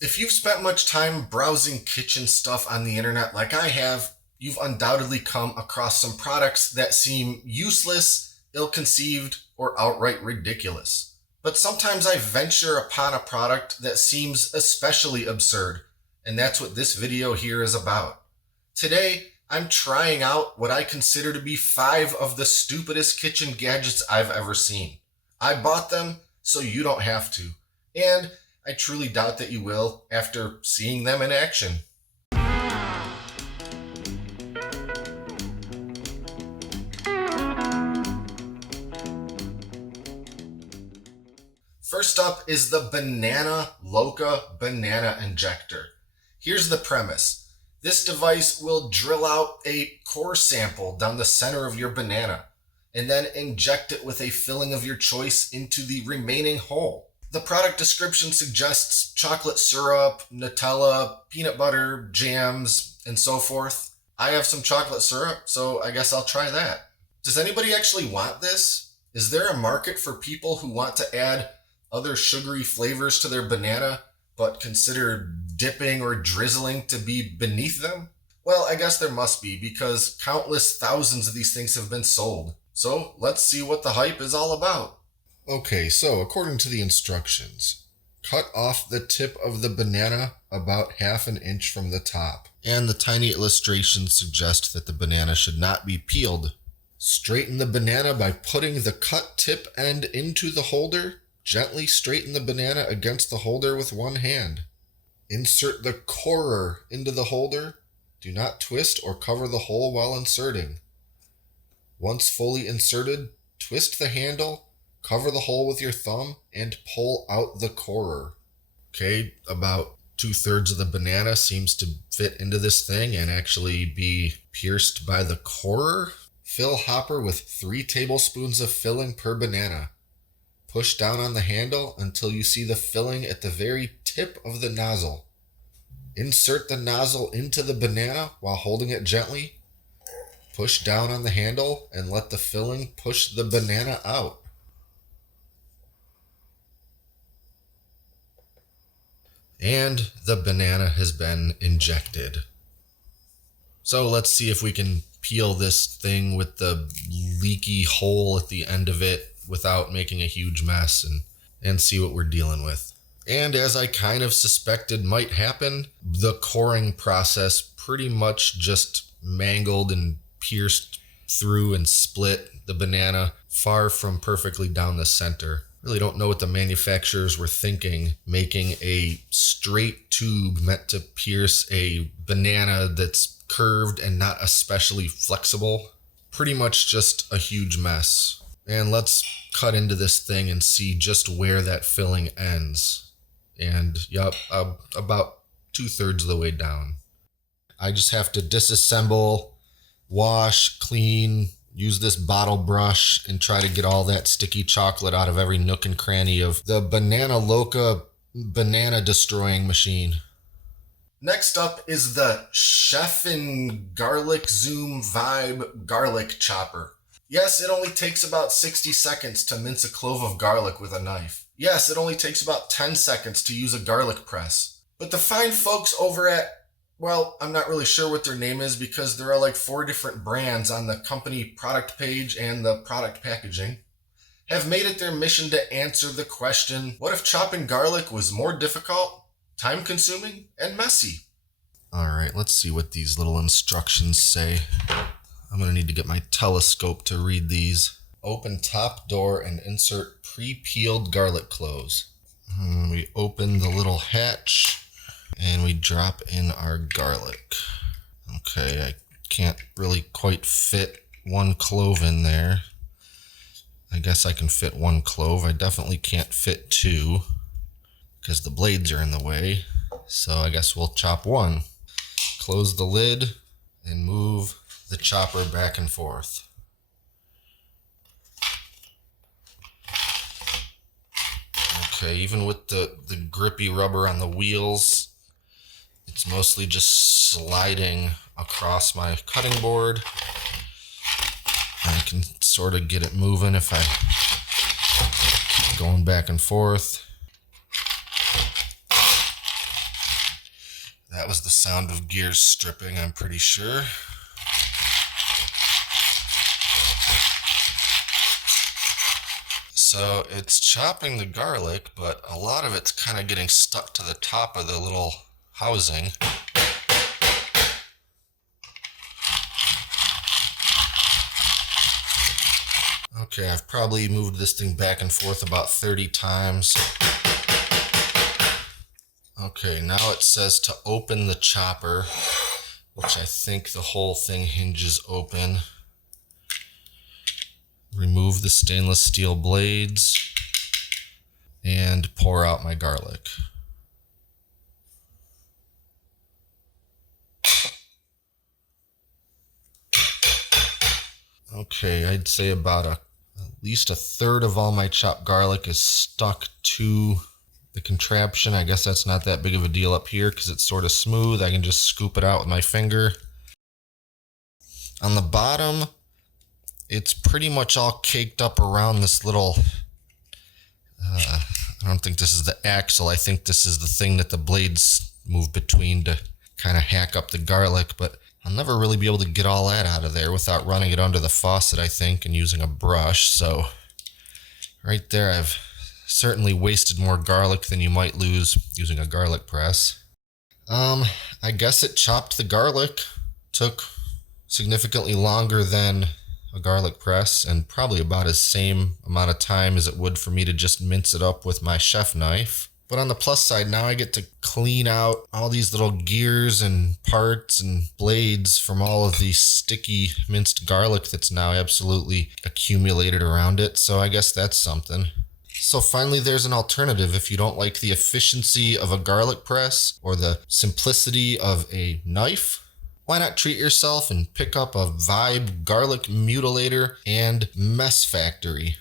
If you've spent much time browsing kitchen stuff on the internet like I have, you've undoubtedly come across some products that seem useless, ill-conceived, or outright ridiculous. But sometimes I venture upon a product that seems especially absurd, and that's what this video here is about. Today, I'm trying out what I consider to be 5 of the stupidest kitchen gadgets I've ever seen. I bought them so you don't have to, and I truly doubt that you will after seeing them in action. First up is the Loca banana injector. Here's the premise. This device will drill out a core sample down the center of your banana and then inject it with a filling of your choice into the remaining hole. The product description suggests chocolate syrup, Nutella, peanut butter, jams, and so forth. I have some chocolate syrup, so I guess I'll try that. Does anybody actually want this? Is there a market for people who want to add other sugary flavors to their banana, but consider dipping or drizzling to be beneath them? Well, I guess there must be, because countless thousands of these things have been sold. So let's see what the hype is all about. Okay, so according to the instructions, cut off the tip of the banana about 1/2 inch from the top. And the tiny illustrations suggest that the banana should not be peeled. Straighten the banana by putting the cut tip end into the holder. Gently straighten the banana against the holder with one hand. Insert the corer into the holder. Do not twist or cover the hole while inserting. Once fully inserted, twist the handle, cover the hole with your thumb, and pull out the corer. Okay, about 2/3 of the banana seems to fit into this thing and actually be pierced by the corer. Fill hopper with 3 tablespoons of filling per banana. Push down on the handle until you see the filling at the very tip of the nozzle. Insert the nozzle into the banana while holding it gently. Push down on the handle and let the filling push the banana out. And the banana has been injected. So let's see if we can peel this thing with the leaky hole at the end of it without making a huge mess and see what we're dealing with. And as I kind of suspected might happen, the coring process pretty much just mangled and pierced through and split the banana far from perfectly down the center. Really don't know what the manufacturers were thinking, making a straight tube meant to pierce a banana that's curved and not especially flexible. Pretty much just a huge mess. And let's cut into this thing and see just where that filling ends. And yep, about 2/3 of the way down. I just have to disassemble, wash, clean, use this bottle brush, and try to get all that sticky chocolate out of every nook and cranny of the Loca banana destroying machine. Next up is the Chef'n GarlicZoom Vibe Garlic Chopper. Yes, it only takes about 60 seconds to mince a clove of garlic with a knife. Yes, it only takes about 10 seconds to use a garlic press. But the fine folks over at, well, I'm not really sure what their name is because there are like 4 different brands on the company product page and the product packaging, have made it their mission to answer the question, what if chopping garlic was more difficult, time-consuming, and messy? All right, let's see what these little instructions say. I'm going to need to get my telescope to read these. Open top door and insert pre-peeled garlic cloves. We open the little hatch and we drop in our garlic. Okay, I can't really quite fit 1 clove in there. I guess I can fit 1 clove. I definitely can't fit 2 because the blades are in the way. So I guess we'll chop 1. Close the lid and move the chopper back and forth. Okay, even with the grippy rubber on the wheels, it's mostly just sliding across my cutting board. And I can sort of get it moving if I keep going back and forth. That was the sound of gears stripping, I'm pretty sure. So it's chopping the garlic, but a lot of it's kind of getting stuck to the top of the little housing. Okay, I've probably moved this thing back and forth about 30 times. Okay, now it says to open the chopper, which I think the whole thing hinges open. Remove the stainless steel blades and pour out my garlic. Okay, I'd say about at least a third of all my chopped garlic is stuck to the contraption. I guess that's not that big of a deal up here because it's sort of smooth. I can just scoop it out with my finger. On the bottom, it's pretty much all caked up around this little, I don't think this is the axle. I think this is the thing that the blades move between to kind of hack up the garlic, but I'll never really be able to get all that out of there without running it under the faucet, I think, and using a brush. So right there, I've certainly wasted more garlic than you might lose using a garlic press. I guess it chopped the garlic. Took significantly longer than a garlic press and probably about as same amount of time as it would for me to just mince it up with my chef knife. But on the plus side, now I get to clean out all these little gears and parts and blades from all of the sticky minced garlic that's now absolutely accumulated around it. So I guess that's something. So finally, there's an alternative if you don't like the efficiency of a garlic press or the simplicity of a knife. Why not treat yourself and pick up a Vibe Garlic Mutilator and Mess Factory?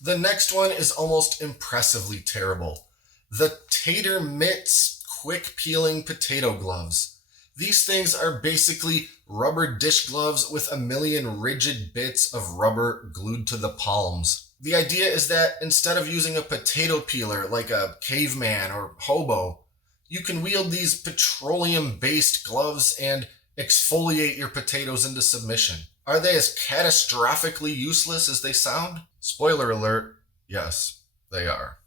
The next one is almost impressively terrible. The Tater Mitts Quick Peeling Potato Gloves. These things are basically rubber dish gloves with a million rigid bits of rubber glued to the palms. The idea is that instead of using a potato peeler like a caveman or hobo, you can wield these petroleum-based gloves and exfoliate your potatoes into submission. Are they as catastrophically useless as they sound? Spoiler alert, yes, they are.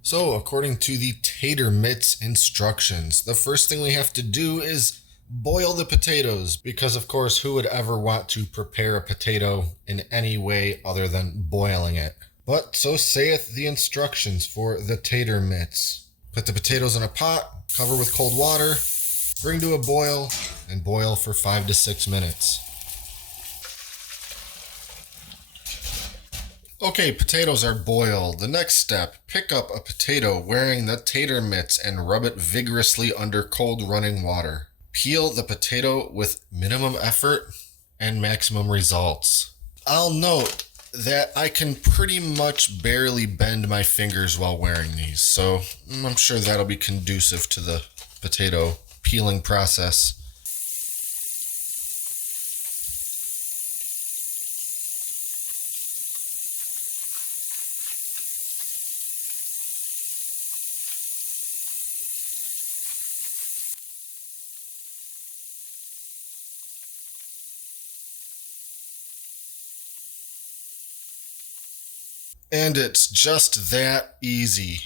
So, according to the Tater Mitts instructions, the first thing we have to do is boil the potatoes, because of course, who would ever want to prepare a potato in any way other than boiling it? But so saith the instructions for the Tater Mitts. Put the potatoes in a pot, cover with cold water, bring to a boil, and boil for 5 to 6 minutes. Okay, potatoes are boiled. The next step, pick up a potato wearing the Tater Mitts and rub it vigorously under cold running water. Peel the potato with minimum effort and maximum results. I'll note that I can pretty much barely bend my fingers while wearing these, so I'm sure that'll be conducive to the potato peeling process. And it's just that easy.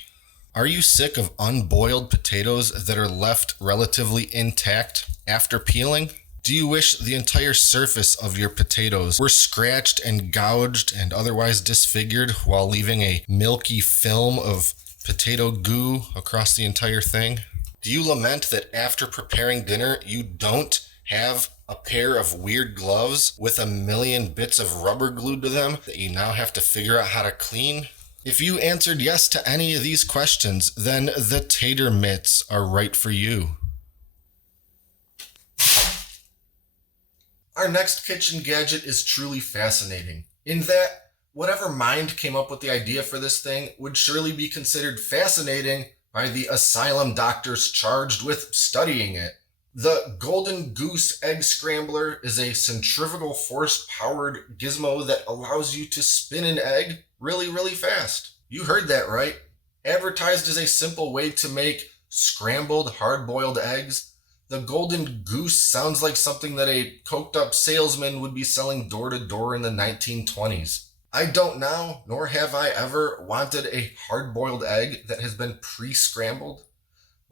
Are you sick of unboiled potatoes that are left relatively intact after peeling? Do you wish the entire surface of your potatoes were scratched and gouged and otherwise disfigured while leaving a milky film of potato goo across the entire thing? Do you lament that after preparing dinner you don't have a pair of weird gloves with a million bits of rubber glued to them that you now have to figure out how to clean? If you answered yes to any of these questions, then the Tater Mitts are right for you. Our next kitchen gadget is truly fascinating, in that whatever mind came up with the idea for this thing would surely be considered fascinating by the asylum doctors charged with studying it. The Golden Goose Egg Scrambler is a centrifugal force-powered gizmo that allows you to spin an egg really, really fast. You heard that right. Advertised as a simple way to make Scrambled hard-boiled eggs? The Golden Goose sounds like something that a coked-up salesman would be selling door-to-door in the 1920s. I don't now, nor have I ever, wanted a hard-boiled egg that has been pre-scrambled.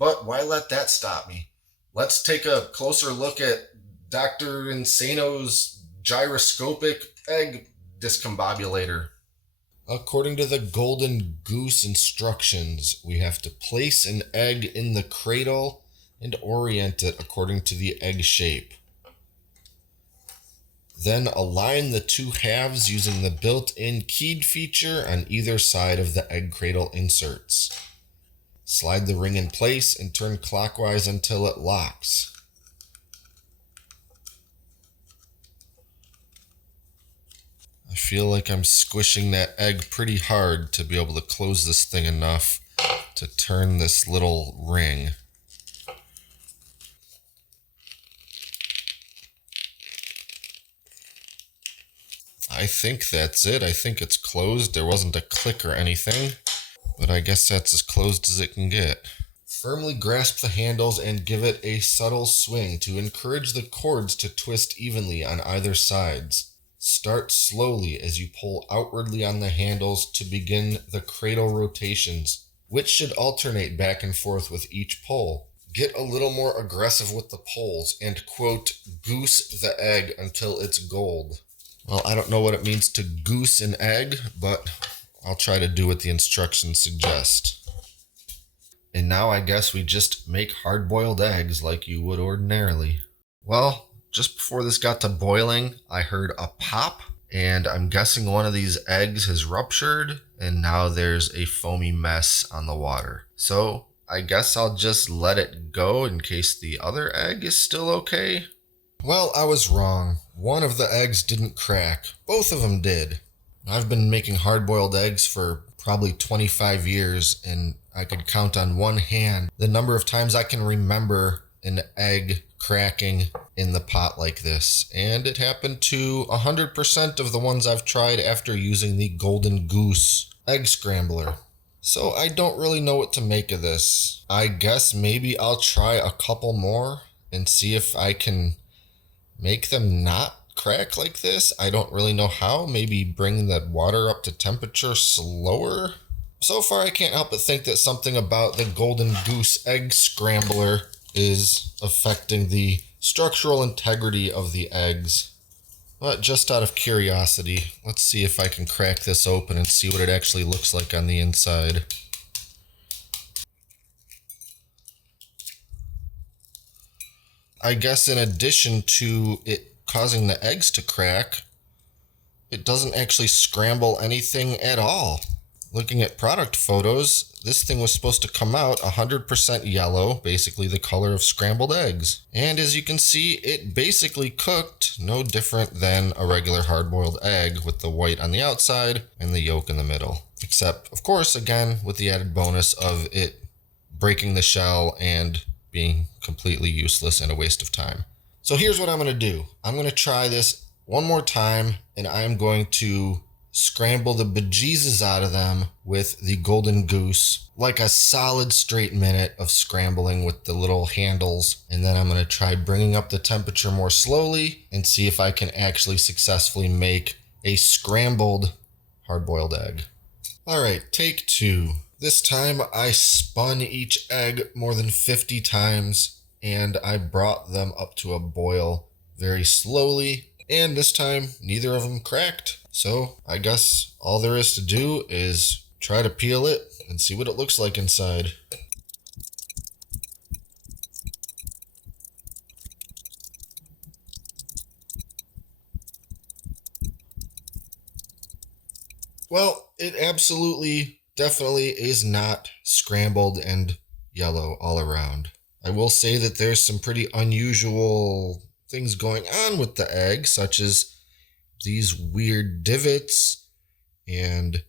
But why let that stop me? Let's take a closer look at Dr. Insano's gyroscopic egg discombobulator. According to the Golden Goose instructions, we have to place an egg in the cradle and orient it according to the egg shape. Then align the two halves using the built-in keyed feature on either side of the egg cradle inserts. Slide the ring in place and turn clockwise until it locks. I feel like I'm squishing that egg pretty hard to be able to close this thing enough to turn this little ring. I think that's it. I think it's closed. There wasn't a click or anything, but I guess that's as closed as it can get. Firmly grasp the handles and give it a subtle swing to encourage the cords to twist evenly on either sides. Start slowly as you pull outwardly on the handles to begin the cradle rotations, which should alternate back and forth with each pull. Get a little more aggressive with the pulls and, quote, goose the egg until it's gold. Well, I don't know what it means to goose an egg, but I'll try to do what the instructions suggest. And now I guess we just make hard-boiled eggs like you would ordinarily. Well, just before this got to boiling, I heard a pop, and I'm guessing one of these eggs has ruptured, and now there's a foamy mess on the water. So I guess I'll just let it go in case the other egg is still okay. Well, I was wrong. One of the eggs didn't crack. Both of them did. I've been making hard-boiled eggs for probably 25 years, and I could count on one hand the number of times I can remember an egg cracking in the pot like this. And it happened to 100% of the ones I've tried after using the Golden Goose Egg Scrambler. So I don't really know what to make of this. I guess maybe I'll try a couple more and see if I can make them not crack like this. I don't really know how. Maybe bring the water up to temperature slower. So far I can't help but think that something about the Golden Goose Egg Scrambler is affecting the structural integrity of the eggs. But just out of curiosity, let's see if I can crack this open and see what it actually looks like on the inside. I guess in addition to it causing the eggs to crack, it doesn't actually scramble anything at all. Looking at product photos, this thing was supposed to come out 100% yellow, basically the color of scrambled eggs. And as you can see, it basically cooked no different than a regular hard-boiled egg with the white on the outside and the yolk in the middle. Except, of course, again, with the added bonus of it breaking the shell and being completely useless and a waste of time. So here's what I'm going to do. I'm going to try this one more time, and I'm going to scramble the bejesus out of them with the Golden Goose, like a solid straight minute of scrambling with the little handles. And then I'm going to try bringing up the temperature more slowly and see if I can actually successfully make a scrambled hard-boiled egg. All right, take two. This time I spun each egg more than 50 times and I brought them up to a boil very slowly. And this time, neither of them cracked. So I guess all there is to do is try to peel it and see what it looks like inside. Well, it absolutely, definitely is not scrambled and yellow all around. I will say that there's some pretty unusual things going on with the egg, such as these weird divots and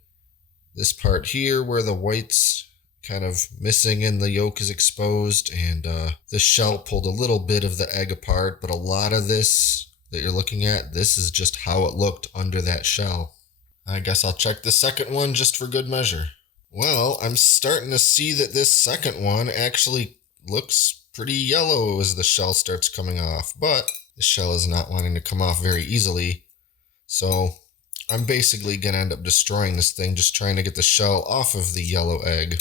this part here where the white's kind of missing and the yolk is exposed, and the shell pulled a little bit of the egg apart, but a lot of this that you're looking at, this is just how it looked under that shell. I guess I'll check the second one just for good measure. Well, I'm starting to see that this second one actually looks pretty yellow as the shell starts coming off, but the shell is not wanting to come off very easily. So I'm basically going to end up destroying this thing, just trying to get the shell off of the yellow egg.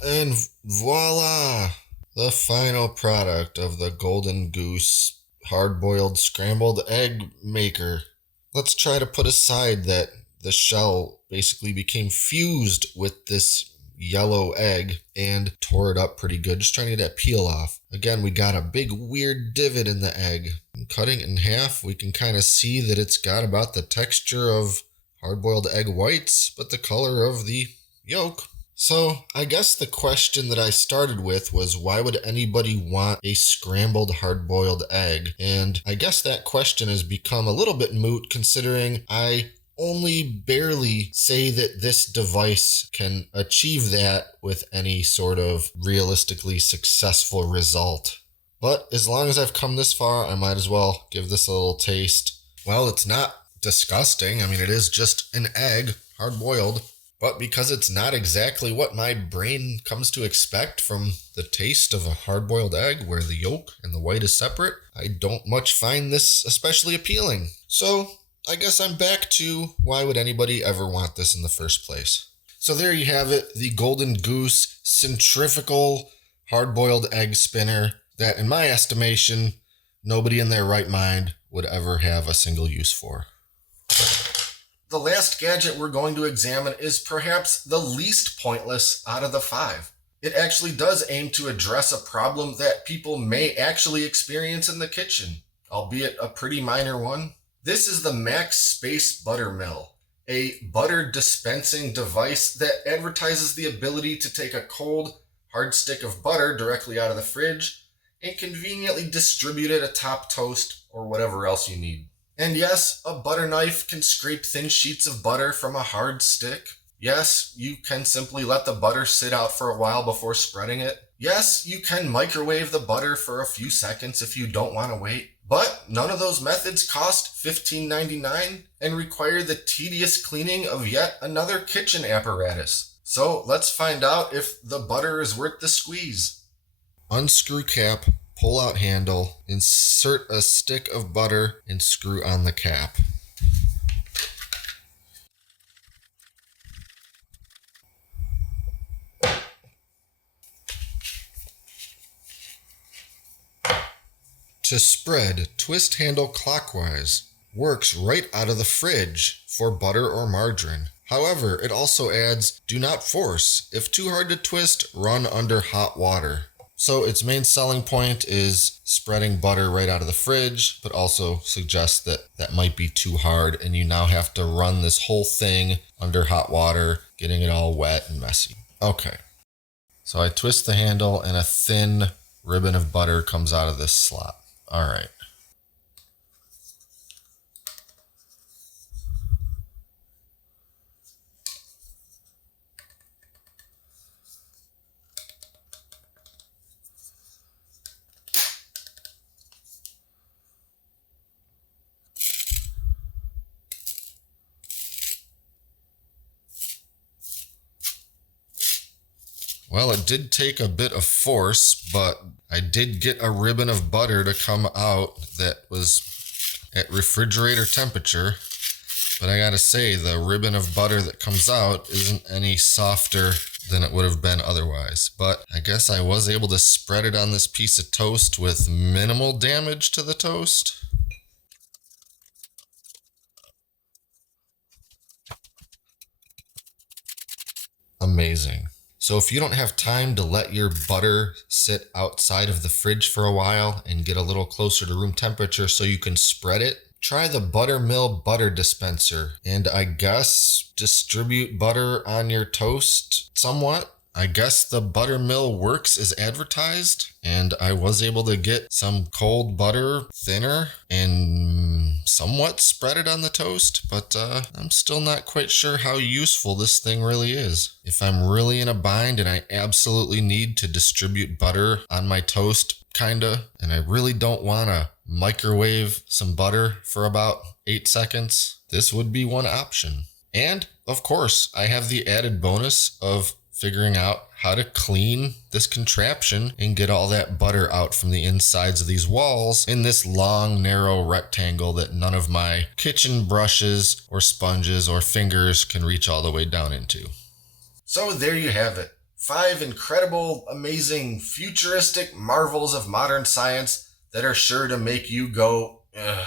And voila! The final product of the Golden Goose hard-boiled scrambled egg maker. Let's try to put aside that the shell basically became fused with this yellow egg and tore it up pretty good, just trying to get that peel off. Again, we got a big weird divot in the egg. Cutting it in half, we can kind of see that it's got about the texture of hard-boiled egg whites, but the color of the yolk. So I guess the question that I started with was, why would anybody want a scrambled hard-boiled egg? And I guess that question has become a little bit moot, considering I only barely say that this device can achieve that with any sort of realistically successful result. But as long as I've come this far, I might as well give this a little taste. Well, it's not disgusting. I mean, it is just an egg, hard-boiled. But because it's not exactly what my brain comes to expect from the taste of a hard-boiled egg, where the yolk and the white is separate, I don't much find this especially appealing. So I guess I'm back to, why would anybody ever want this in the first place? So there you have it, the Golden Goose centrifugal hard-boiled egg spinner that, in my estimation, nobody in their right mind would ever have a single use for. The last gadget we're going to examine is perhaps the least pointless out of the 5. It actually does aim to address a problem that people may actually experience in the kitchen, albeit a pretty minor one. This is the MaxSpace butter mill, a butter dispensing device that advertises the ability to take a cold, hard stick of butter directly out of the fridge and conveniently distribute it atop toast or whatever else you need. And yes, a butter knife can scrape thin sheets of butter from a hard stick. Yes, you can simply let the butter sit out for a while before spreading it. Yes, you can microwave the butter for a few seconds if you don't want to wait. But none of those methods cost $15.99 and require the tedious cleaning of yet another kitchen apparatus. So let's find out if the butter is worth the squeeze. Unscrew cap, pull out handle, insert a stick of butter, and screw on the cap. To spread, twist handle clockwise. Works right out of the fridge for butter or margarine. However, it also adds, do not force. If too hard to twist, run under hot water. So its main selling point is spreading butter right out of the fridge, but also suggests that that might be too hard and you now have to run this whole thing under hot water, getting it all wet and messy. Okay, so I twist the handle and a thin ribbon of butter comes out of this slot. All right. Well, it did take a bit of force, but I did get a ribbon of butter to come out that was at refrigerator temperature. But I gotta say, the ribbon of butter that comes out isn't any softer than it would have been otherwise. But I guess I was able to spread it on this piece of toast with minimal damage to the toast. Amazing. So if you don't have time to let your butter sit outside of the fridge for a while and get a little closer to room temperature so you can spread it, try the Buttermill butter dispenser and I guess distribute butter on your toast somewhat. I guess the Buttermill works as advertised, and I was able to get some cold butter thinner and somewhat spread it on the toast, but I'm still not quite sure how useful this thing really is. If I'm really in a bind and I absolutely need to distribute butter on my toast, kinda, and I really don't want to microwave some butter for about 8 seconds, this would be one option. And, of course, I have the added bonus of figuring out how to clean this contraption and get all that butter out from the insides of these walls in this long, narrow rectangle that none of my kitchen brushes or sponges or fingers can reach all the way down into. So there you have it. 5 incredible, amazing, futuristic marvels of modern science that are sure to make you go, ugh.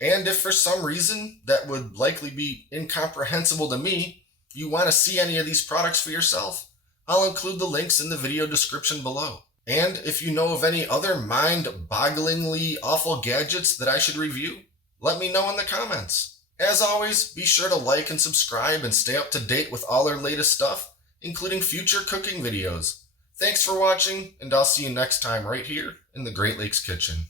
And if for some reason that would likely be incomprehensible to me, you want to see any of these products for yourself, I'll include the links in the video description below. And if you know of any other mind-bogglingly awful gadgets that I should review, let me know in the comments. As always, be sure to like and subscribe and stay up to date with all our latest stuff, including future cooking videos. Thanks for watching, and I'll see you next time right here in the Great Lakes Kitchen.